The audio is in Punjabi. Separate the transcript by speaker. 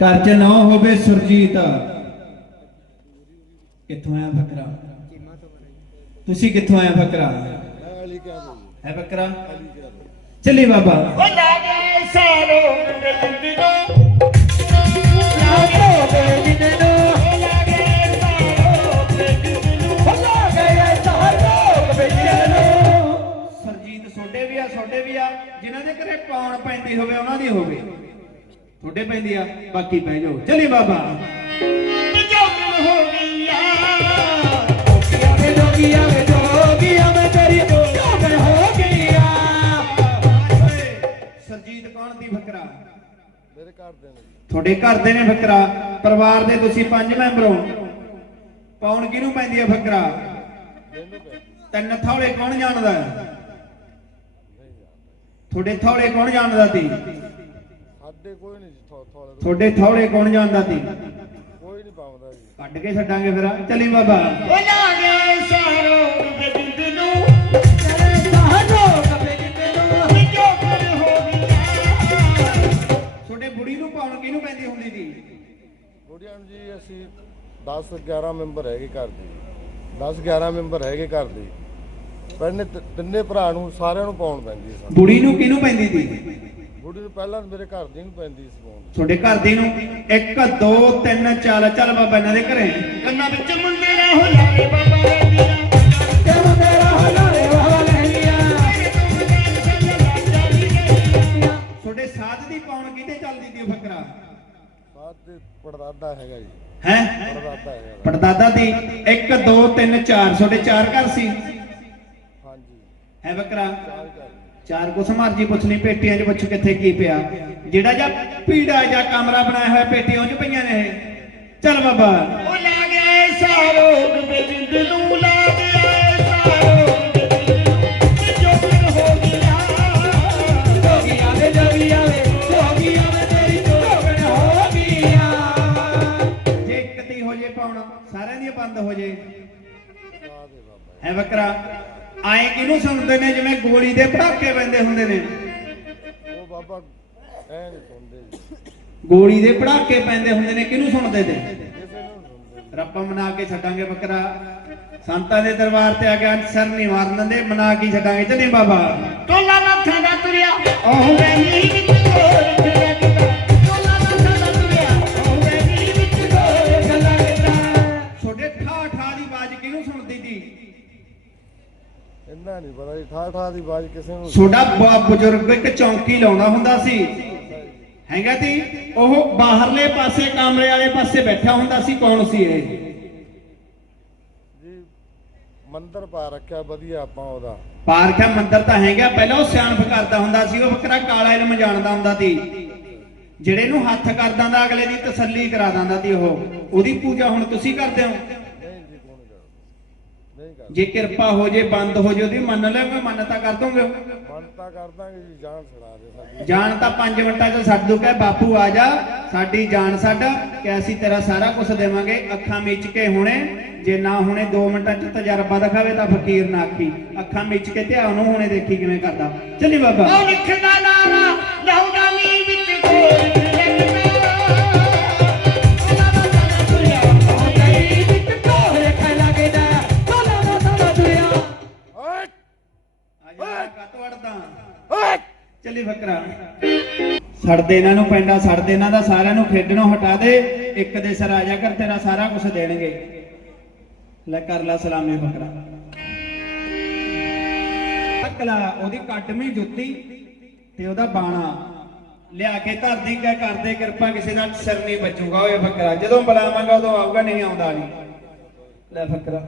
Speaker 1: ਘਰ 'ਚ ਨਾ ਹੋਵੇ ਸੁਰਜੀਤ। ਕਿੱਥੋਂ ਆਇਆ ਫਕਰਾ ਤੁਸੀਂ ਕਿੱਥੋਂ ਆਇਆ ਫਕਰਾ ਹੈ ਫਕਰਾ ਚੱਲੀ ਬਾਬਾ।
Speaker 2: ਉਹ ਲਾਗੇ ਸਾਰੋ ਸਾਰੋ ਮਿਲਦੀ ਨੂੰ ਉਹ ਲਾਗੇ ਸਾਰੋ
Speaker 1: ਵੀ ਆ ਸੋਡੇ ਵੀ ਆ। ਜਿਨ੍ਹਾਂ ਦੇ ਘਰੇ ਪਾਉਣ ਪੈਂਦੀ ਹੋਵੇ, ਉਹਨਾਂ ਦੀ ਹੋਵੇ। ਛੋਡੇ ਪੈਂਦੀ ਆ ਬਾਕੀ ਪੈ ਜਾਓ। ਚੱਲੀ ਬਾਬਾ।
Speaker 2: ਜੋਗਨ ਹੋ ਗਈਆ ਜੋਗੀਆਂ ਵੇ ਜੋਗੀਆਂ ਵੇ ਜੋਗੀਆਂ ਵੇ ਤੇਰੀ ਜੋਗਨ ਹੋ ਗਈਆ
Speaker 1: ਸਰਜੀਤ ਕੌਣ ਦੀ ਫਕਰਾ?
Speaker 3: ਮੇਰੇ ਘਰ ਦੇ ਨੇ। ਜੀ।
Speaker 1: ਤੁਹਾਡੇ ਘਰ ਦੇ ਨੇ ਫਕਰਾ। ਪਰਿਵਾਰ ਦੇ ਤੁਸੀਂ ਪੰਜ ਮੈਂਬਰ ਹੋ। ਪਾਉਣ ਕਿਹਨੂੰ ਪੈਂਦੀ ਆ ਫਕਰਾ? ਤਿੰਨ ਥੌਲੇ ਕੌਣ ਜਾਣਦਾ? ਤੁਹਾਡੇ ਥੌਲੇ ਕੌਣ ਜਾਣਦਾ ਸੀ?
Speaker 3: ਸਾਡੇ ਕੋਈ ਨਹੀਂ ਜੀ ਥੋੜੇ
Speaker 1: ਤੁਹਾਡੇ ਥੌਲੇ ਕੌਣ ਜਾਣਦਾ ਸੀ?
Speaker 3: ਕੋਈ ਨਹੀਂ ਪਾਉਂਦਾ ਜੀ।
Speaker 1: ਕੱਢ ਕੇ ਛੱਡਾਂਗੇ ਫਿਰ। ਚੱਲੀ ਬਾਬਾ।
Speaker 2: ਉਹ ਲਾਗੇ ਸਾਰੋ ਮਿਲਦੀ ਨੂੰ ਤੇਰੇ ਸਾਰੋ ਮਿਲਦੀ ਨੂੰ ਜੋਗਨ ਹੋ ਗਈਆ।
Speaker 1: ਤੁਹਾਡੇ ਬੁੜੀ ਨੂੰ ਪਾਉਣ ਕਿਹਨੂੰ ਪੈਂਦੀ ਹੁੰਦੀ ਸੀ?
Speaker 3: ਗੁੜੀਆਂ ਨੂੰ ਜੀ ਅਸੀਂ 10 11 ਮੈਂਬਰ ਹੈਗੇ ਘਰ ਦੇ। 10 11 ਮੈਂਬਰ ਹੈਗੇ ਘਰ ਦੇ। ਪਹਿਲੇ ਤ- ਤਿੰਨੇ ਭਰਾ ਨੂੰ ਸਾਰਿਆਂ ਨੂੰ ਪਾਉਣ ਪੈਂਦੀ ਸੀ
Speaker 1: ਬੁੜੀ ਨੂੰ ਕਿਹਨੂੰ ਪੈਂਦੀ ਸੀ?
Speaker 3: ਗੁੜੀ ਨੂੰ ਪਹਿਲਾਂ ਮੇਰੇ ਘਰ ਦੀ ਨੂੰ ਪੈਂਦੀ ਸੀ ਪਾਉਣ
Speaker 1: ਤੁਹਾਡੇ ਘਰ ਦੀ ਨੂੰ 1 2 3 4 ਚੱਲ ਬਾਬਾ ਇਹਨਾਂ ਦੇ ਘਰੇ।
Speaker 2: ਕੰਨਾਂ ਵਿੱਚ ਮੁੰਡੇ ਨਾ ਬਾਬਾ ਨਾ ਹੁਲਾਰੇ ਬਾਬਾ
Speaker 1: ਤੁਹਾਡੇ ਸਾਧ ਦੀ ਪਾਉਣ ਕਿਤੇ ਚੱਲਦੀ ਉਹ ਫਕਰਾ?
Speaker 3: ਤੇ ਪੜਦਾਦਾ ਹੈਗਾ ਜੀ।
Speaker 1: ਹੈ?
Speaker 3: ਪੜਦਾਦਾ ਹੈਗਾ।
Speaker 1: ਪੜਦਾਦਾ ਦੀ 1 2 3 4 ਤੁਹਾਡੇ ਚਾਰ ਘਰ ਸੀ?
Speaker 3: ਹਾਂਜੀ।
Speaker 1: ਹੈ ਫਕਰਾ?
Speaker 3: ਚਾਰ ਘਰ। ਨੇ।
Speaker 1: ਚਾਰ ਕੁਛ ਮਰਜ਼ੀ ਪੁੱਛਣੀ ਪੇਟੀਆਂ 'ਚ ਪੁੱਛ ਕਿੱਥੇ ਕੀ ਪਿਆ। ਜਿਹੜਾ ਜਾਂ ਪੀੜਾ ਜਾਂ ਕਮਰਾ ਬਣਾਇਆ ਹੋਇਆ ਪੇਟੀਆਂ 'ਚ ਪਈਆਂ ਨੇ ਇਹ। ਚੱਲ ਬਾਬਾ।
Speaker 2: ਉਹ ਲਾਗੇ ਸਾਰੋ ਬਿਜਿੰਦ ਨੂੰ ਲਾਗੇ ਸਾਰੋ ਜੋਗਨ ਹੋ ਗਿਆ ਜੋਗੀਆਂ ਵੇ ਜੋਗੀਆਂ ਵੇ ਜੋਗੀਆਂ ਵੇ ਤੇਰੀ ਜੋਗਨ ਹੋ ਗਿਆ।
Speaker 1: ਜੇ ਇੱਕ ਤੀ ਹੋ ਜੇ ਪਾਉਣ ਸਾਰਿਆਂ ਦੀ ਬੰਦ ਹੋ ਜੇ। ਹੈ ਬੱਕਰਾ। ਆਏ ਕਿਹਨੂੰ ਸੁਣਦੇ ਨੇ? ਜਿਵੇਂ ਗੋਲੀ ਦੇ ਪੜਾਕੇ ਪੈਂਦੇ ਹੁੰਦੇ ਨੇ।
Speaker 3: ਉਹ ਬਾਬਾ ਐ ਨਹੀਂ ਸੁਣਦੇ
Speaker 1: ਗੋਲੀ ਦੇ ਪੜਾਕੇ ਪੈਂਦੇ ਹੁੰਦੇ ਨੇ ਕਿਹਨੂੰ ਸੁਣਦੇ ਨੇ? ਰੱਬਾ ਮਨਾ ਕੇ ਛੱਡਾਂਗੇ ਬੱਕਰਾ। ਸੰਤਾਂ ਦੇ ਦਰਬਾਰ ਤੇ ਆ ਗਿਆ ਸਰ ਨਹੀਂ ਮਾਰਨ ਦੇ ਮਨਾ ਕੇ ਛੱਡਾਂਗੇ। ਚੱਲੇ ਬਾਬਾ।
Speaker 2: ਟੋਲਾ ਲੱਥਾਂ ਦਾ ਤੁਰਿਆ। ਉਹ ਵੈਲੀ ਵਿੱਚ ਗੋਰ
Speaker 3: ਇੰਨਾ ਨਹੀਂ ਪਤਾ ਜੀ ਠਾ ਠਾ ਦੀ ਆਵਾਜ਼ ਕਿਸੇ ਨੂੰ
Speaker 1: ਛੋਡਾ ਬ- ਬਜ਼ੁਰਗ ਇੱਕ ਚੌਂਕੀ ਲਾਉਂਦਾ ਹੁੰਦਾ ਸੀ। ਹੈਗਾ ਤੀ? ਉਹ ਬਾਹਰਲੇ ਪਾਸੇ ਕਮਰੇ ਵਾਲੇ ਪਾਸੇ ਬੈਠਾ ਹੁੰਦਾ ਸੀ ਕੌਣ ਸੀ ਇਹ?
Speaker 3: ਜੀ ਮੰਦਰ ਪਾ ਰੱਖਿਆ ਵਧੀਆ ਆਪਾਂ ਉਹਦਾ।
Speaker 1: ਪਾਰਖਾ ਮੰਦਰ ਤਾਂ ਹੈਗਾ। ਪਹਿਲਾਂ ਉਹ ਸਿਆਣਪ ਕਰਦਾ ਹੁੰਦਾ ਸੀ ਉਹ ਬੱਕਰਾ ਕਾਲਾ ਇਲਮ ਜਾਣਦਾ ਹੁੰਦਾ ਸੀ। ਜਿਹੜੇ ਨੂੰ ਹੱਥ ਕਰ ਦਿੰਦਾ ਅਗਲੇ ਦੀ ਤਸੱਲੀ ਕਰਾ ਦਿੰਦਾ ਸੀ ਉਹ। ਉਹਦੀ ਪੂਜਾ ਹੁਣ ਤੁਸੀਂ ਕਰਦੇ ਹੋ
Speaker 3: ਨਹੀਂ ਜੀ ਕੌਣ ਕਰਦਾ ਨਹੀਂ ਕਰਦਾ
Speaker 1: ਜੇ ਕਿਰਪਾ ਹੋ ਜੇ ਬੰਦ ਹੋ ਜੇ ਉਹਦੀ ਮੰਨ ਲਓਗੇ ਮੰਨ ਤਾਂ ਕਰ ਦੋਗੇ
Speaker 3: ਮੰਨਤਾ ਕਰ ਦਾਂਗੇ ਜੀ ਜਾਨ ਛੜਾ ਦੇ ਸਾਡੀ।
Speaker 1: ਜਾਣ ਤਾਂ 5 ਮਿੰਟਾਂ 'ਚ ਛੱਡ ਦੂ ਕਹੇ ਬਾਪੂ ਆ ਜਾ ਸਾਡੀ ਜਾਨ ਛੱਡ ਕਿ ਅਸੀਂ ਤੇਰਾ ਸਾਰਾ ਕੁਝ ਦੇਵਾਂਗੇ ਅੱਖਾਂ ਮੀਚ ਕੇ ਹੁਣੇ ਜੇ ਨਾ ਹੁਣੇ 2 ਮਿੰਟਾਂ 'ਚ ਤਜਰਬਾ ਦਿਖਾਵੇ ਤਾਂ ਫਕੀਰ ਨਾ ਆਖੀ ਅੱਖਾਂ ਮੀਚ ਕੇ ਧਿਆਨ ਨੂੰ ਹੁਣੇ ਦੇਖੀ ਕਿਵੇਂ ਕਰਦਾ। ਚੱਲੀ ਬਾਬਾ।
Speaker 2: ਉਹ ਲਿਖਦਾ ਨਾਰਾ
Speaker 1: ਚੱਲੀ ਫਕਰਾ ਛੱਡਦੇ ਇਹਨਾਂ ਨੂੰ ਪੈਂਦਾ ਛੱਡਦੇ ਇਹਨਾਂ ਦਾ ਸਾਰਿਆਂ ਨੂੰ ਖੇਡਣੋਂ ਹਟਾ ਦੇ। ਇੱਕ ਦੇ ਸਿਰ ਆ ਜਾ ਕਰ, ਤੇਰਾ ਸਾਰਾ ਕੁਝ ਦੇਣਗੇ। ਲੈ ਕਰ ਲਾ ਸਲਾਮੇ ਫਕਰਾ ਅਕਲਾ ਉਹਦੀ ਕੱਟਵੀਂ ਜੁੱਤੀ ਤੇ ਉਹਦਾ ਬਾਣਾ। ਲਿਆ ਕੇ ਧਰਦੀ ਕਹਿ ਕਰਦੇ ਕਿਰਪਾ ਕਿਸੇ ਦਾ ਸਿਰ ਨਹੀਂ ਬਚੂਗਾ ਓਏ ਫਕਰਾ ਜਦੋਂ ਬੁਲਾਵਾਂਗਾ ਉਦੋਂ ਆਊਗਾ, ਨਹੀਂ ਆਉਂਦਾ ਨਹੀਂ ਲੈ ਫਕਰਾ